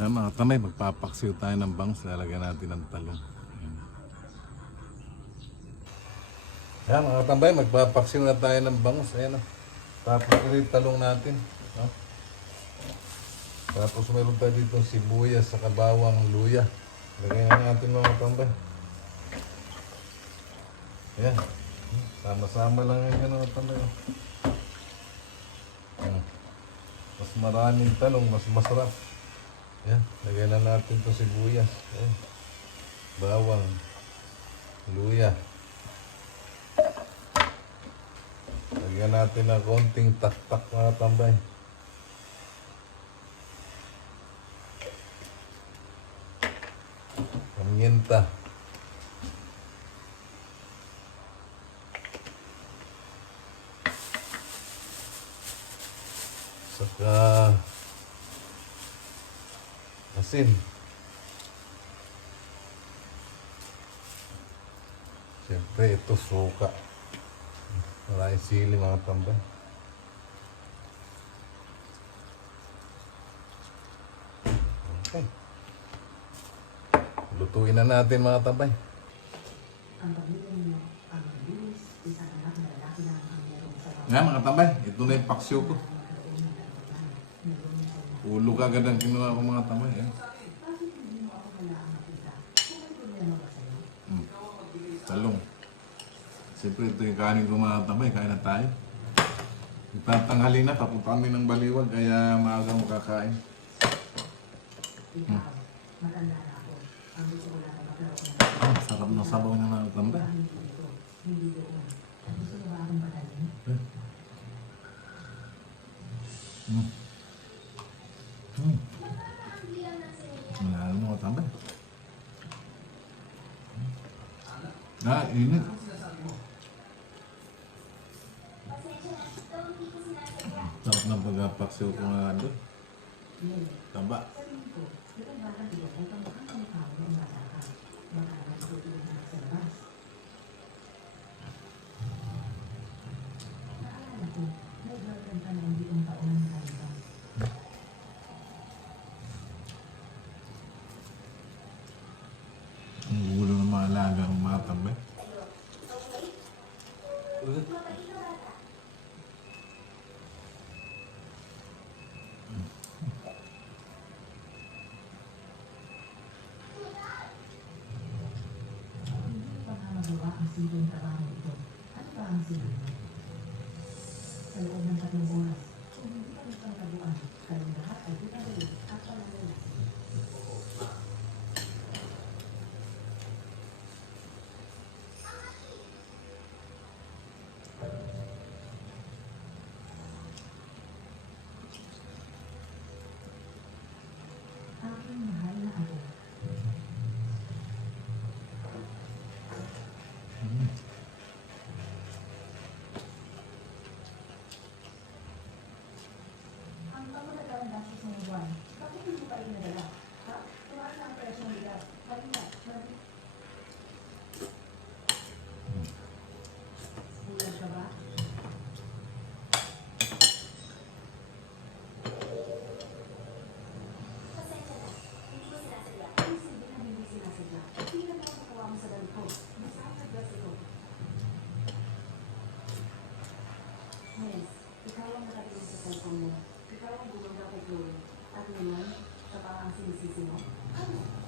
Ayan, mga kamay, magpapaksiw tayo ng bangus. Lalagyan natin ng talong. Ayan, mga tambay, magpapaksiw na tayo ng bangus. Ayan, tapos yung talong natin. No? Tapos meron tayo dito sibuyas sa bawang, luya. Lagyan natin mga tambay. Ayan. Sama-sama lang yan mga tambay. Mas maraming talong, mas masarap. Ayan, lagyan na natin ito sibuyas. Ayan. Bawang, luya. Lagyan natin ng konting taktak mga tambay. Paminta. Saka asin. Siyempre ito suka. Maraming sili mga tambay. Okay. Lutuin na natin mga tambay. Ang pamilya niyo, ang bilis, isang anak na lalaki lang ang meron sa bawat Nga mga tambay, ito na yung paksyo ko. Ulo kagad ang kinuha ko mga tambay. Eh. Bakit hindi mo ako kailangan makita? Kung may problema ba sa'yo? Talong. Siyempre ito yung kanin ko mga tambay, kain na tayo. Itatanghali na, papunta kami ng Baliwag, kaya maaga mo kakain. Ikaw, matanda na ako. Ang gusto ko lang ay maglaro ng Sarap ng sabaw na mga tambay. hindi doon. Gusto mo ba akong badalhin? Ano mga tambay? Init. Sarap ng pagpapaksiw ko nga doon. Taba. Sabihin ko, ito ba ang iyon ay pagkakamukha mo ng bata ka? Baka natutulog na sa labas. Naalala ko, may girlfriend ka na hindi kong taon ng kaliban. Ang gulo ng mga alaga ng mga tambay. Hindi pa nga magawa ang simpleng trabaho ito. Ano ba ang simple mo? Sa loob ng 3 oras, kung hindi ka nagpapagawa, kayong lahat ay pinagawa at palalayasin. Aking mahal na ako. Ang pagkakataon natin sa mga buwan, bakit hindi pa rin nadala? Ha? Tumaas na ang presyo ng bigas. Halina, bulag ka ba? Pasensya na, hindi ko sinasadya. Ibig sabihin na hindi sinasadya. Hindi na makakawa mo sa damit ko. Basta ang nag-dress ito. Yes, ikaw ang nakatingin sa cellphone mo. Ikaw ang gumagawa kay Chloe. At ngayon, siya pa ang sinisisi mo. Ano?